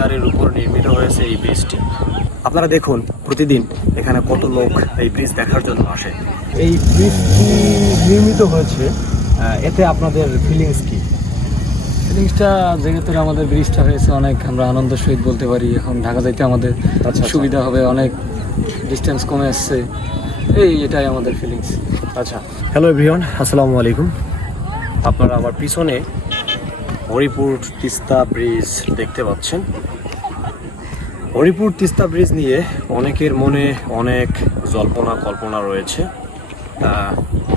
পিলারের উপর নির্মিত হয়েছে এই ব্রিজটি। আপনারা দেখুন প্রতিদিন এখানে কত লোক এই ব্রিজ দেখার জন্য আসে। এই ব্রিজটি নির্মিত হয়েছে, এতে আপনাদের ফিলিংস কি? ফিলিংসটা যেহেতু আমাদের ব্রিজটা হয়েছে অনেক আমরা আনন্দের সহিত বলতে পারি। এখন ঢাকা যাইতে আমাদের সুবিধা হবে, অনেক ডিস্টেন্স কমে আসছে, এটাই আমাদের ফিলিংস। আচ্ছা, হ্যালো এভরিওয়ান, আসসালামু আলাইকুম। আপনারা আমার পিছনে হরিপুর তিস্তা ব্রিজ দেখতে পাচ্ছেন। হরিপুর তিস্তা ব্রিজ নিয়ে অনেকের মনে অনেক জল্পনা কল্পনা রয়েছে।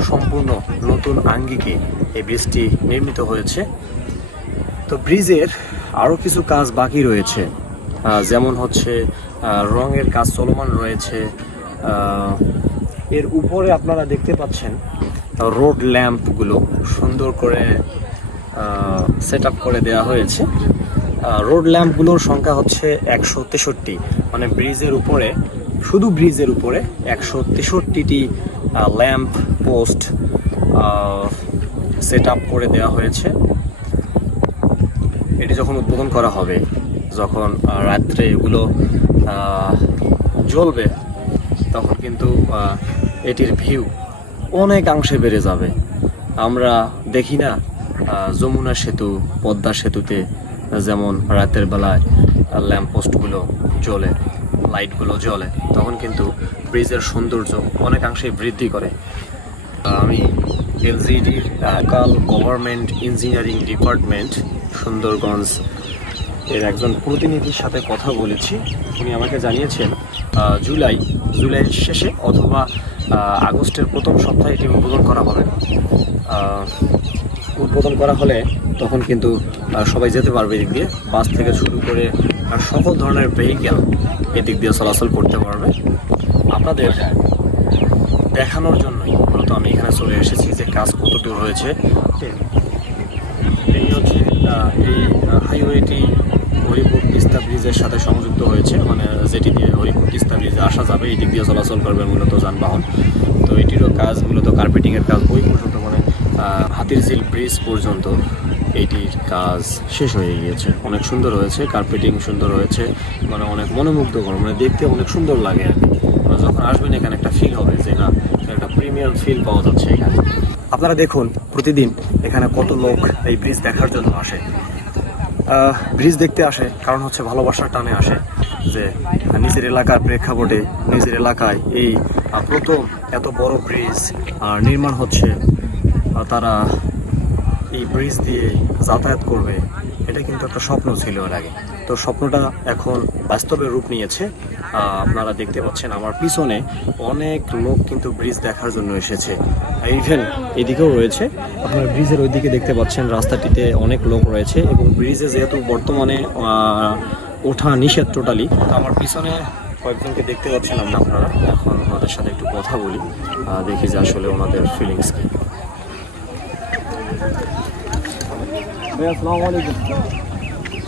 সম্পূর্ণ নতুন আঙ্গিকে এই ব্রিজটি নির্মিত হয়েছে। তো ব্রিজের আরও কিছু কাজ বাকি রয়েছে, যেমন হচ্ছে রঙের কাজ চলমান রয়েছে। এর উপরে আপনারা দেখতে পাচ্ছেন রোড ল্যাম্পগুলো সুন্দর করে সেট আপ করে দেওয়া হয়েছে। রোড ল্যাম্পগুলোর সংখ্যা হচ্ছে 163, মানে ব্রিজের উপরে, শুধু ব্রিজের উপরে 163টি ল্যাম্প পোস্ট সেট আপ করে দেওয়া হয়েছে। এটি যখন উদ্বোধন করা হবে, যখন রাত্রে এগুলো জ্বলবে, তখন কিন্তু এটির ভিউ অনেকাংশে বেড়ে যাবে। আমরা দেখি না যমুনা সেতু, পদ্মা সেতুতে যেমন রাতের বেলায় ল্যাম্পপোস্টগুলো জ্বলে, লাইটগুলো জ্বলে, তখন কিন্তু ব্রিজের সৌন্দর্য অনেকাংশে বৃদ্ধি করে। আমি এলজিডির local government engineering department Sundarganj এর একজন প্রতিনিধির সাথে কথা বলেছি। উনি আমাকে জানিয়েছেন জুলাইয়ের শেষে অথবা আগস্টের প্রথম সপ্তাহে এটি উদ্বোধন করা হবে। উদ্বোধন করা হলে তখন কিন্তু সবাই যেতে পারবে এদিক দিয়ে, বাস থেকে শুরু করে সকল ধরনের ভেহিক্যাল এদিক দিয়ে চলাচল করতে পারবে। আপনাদের দেখানোর জন্যই মূলত আমি এখানে চলে এসেছি যে কাজ কত দূর হয়েছে। এই হাইওয়েটি হরিপুর তিস্তা ব্রিজের সাথে সংযুক্ত হয়েছে, মানে যেটি দিয়ে হরিপুর তিস্তা ব্রিজে আসা যাবে, এই দিক দিয়ে চলাচল করবে মূলত যানবাহন। তো এটিরও কাজ মূলত কার্পেটিংয়ের কাজ ওই পর্যন্ত, মানে হাতিরঝিল ব্রিজ পর্যন্ত এইটির কাজ শেষ হয়ে গিয়েছে। অনেক সুন্দর হয়েছে, কার্পেটিং সুন্দর হয়েছে, মানে অনেক মনোমুগ্ধকর, মানে দেখতে অনেক সুন্দর লাগে আর কি। যখন আসবেন এখানে একটা ফিল হবে যে না, একটা প্রিমিয়াম ফিল পাওয়া যাচ্ছে এখানে। আপনারা দেখুন প্রতিদিন এখানে কত লোক এই ব্রিজ দেখার জন্য আসে। ব্রিজ দেখতে আসে কারণ হচ্ছে ভালোবাসার টানে আসে, যে নিজের এলাকার প্রেক্ষাপটে নিজের এলাকায় এই প্রথম এত বড় ব্রিজ নির্মাণ হচ্ছে, তারা এই ব্রিজ দিয়ে যাতায়াত করবে, এটা কিন্তু একটা স্বপ্ন ছিল এর আগে। তো স্বপ্নটা এখন বাস্তবে রূপ নিয়েছে। আপনারা দেখতে পাচ্ছেন আমার পিছনে অনেক লোক কিন্তু ব্রিজ দেখার জন্য এসেছে। ইভেন এদিকেও রয়েছে, আপনারা ব্রিজের ওই দিকে দেখতে পাচ্ছেন রাস্তাটিতে অনেক লোক রয়েছে, এবং ব্রিজে যেহেতু বর্তমানে ওঠা নিষেধ টোটালি, তো আমার পিছনে কয়েকজনকে দেখতে পাচ্ছেন আপনারা। এখন ওনাদের সাথে একটু কথা বলি, দেখি যে আসলে ওনাদের ফিলিংস কি। আসসালামু আলাইকুম,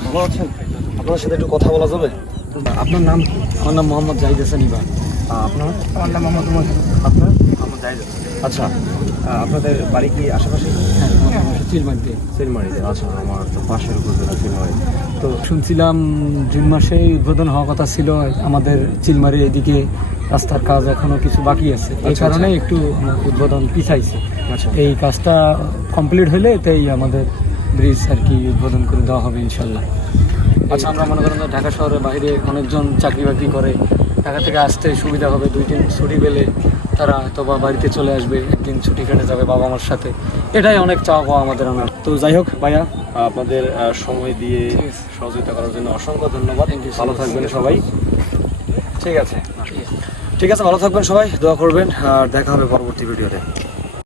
ভালো আছেন? আপনার সাথে একটু কথা বলা যাবে? আপনার নাম কি? আমার নাম মোহাম্মদ জাহিদ হাসান ইবা। আপনার? আমার নাম মোহাম্মদ উমর। আপনার? মোহাম্মদ জাহিদ। আচ্ছা, আপনাদের বাড়ি কি আশেপাশে? চিলমারিতে। আচ্ছা, আমার তো পাশের উপজেলা চিলমারি। তো শুনছিলাম জুন মাসে উদ্বোধন হওয়ার কথা ছিল আমাদের চিলমারি, এদিকে রাস্তার কাজ এখনো কিছু বাকি আছে, এই কারণে একটু উদ্বোধন পিছাইছে। আচ্ছা, এই কাজটা কমপ্লিট হলে এতেই আমাদের ব্রিজ আর কি উদ্বোধন করে দেওয়া হবে ইনশাল্লাহ। আচ্ছা, আমরা মনে করেন ঢাকা শহরের বাইরে অনেকজন চাকরি বাকরি করে, ঢাকা থেকে আসতে সুবিধা হবে, 2 দিন ছুটি পেলে তারা হয়তো বা বাড়িতে চলে আসবে, একদিন ছুটি কেটে যাবে বাবা মার সাথে, এটাই অনেক চাওয়া পাওয়া আমাদের। তো যাই হোক ভাইয়া, আপনাদের সময় দিয়ে সহযোগিতা করার জন্য অসংখ্য ধন্যবাদ। ভালো থাকবেন সবাই। ঠিক আছে, ভালো থাকবেন সবাই, দোয়া করবেন, আর দেখা হবে পরবর্তী ভিডিওতে।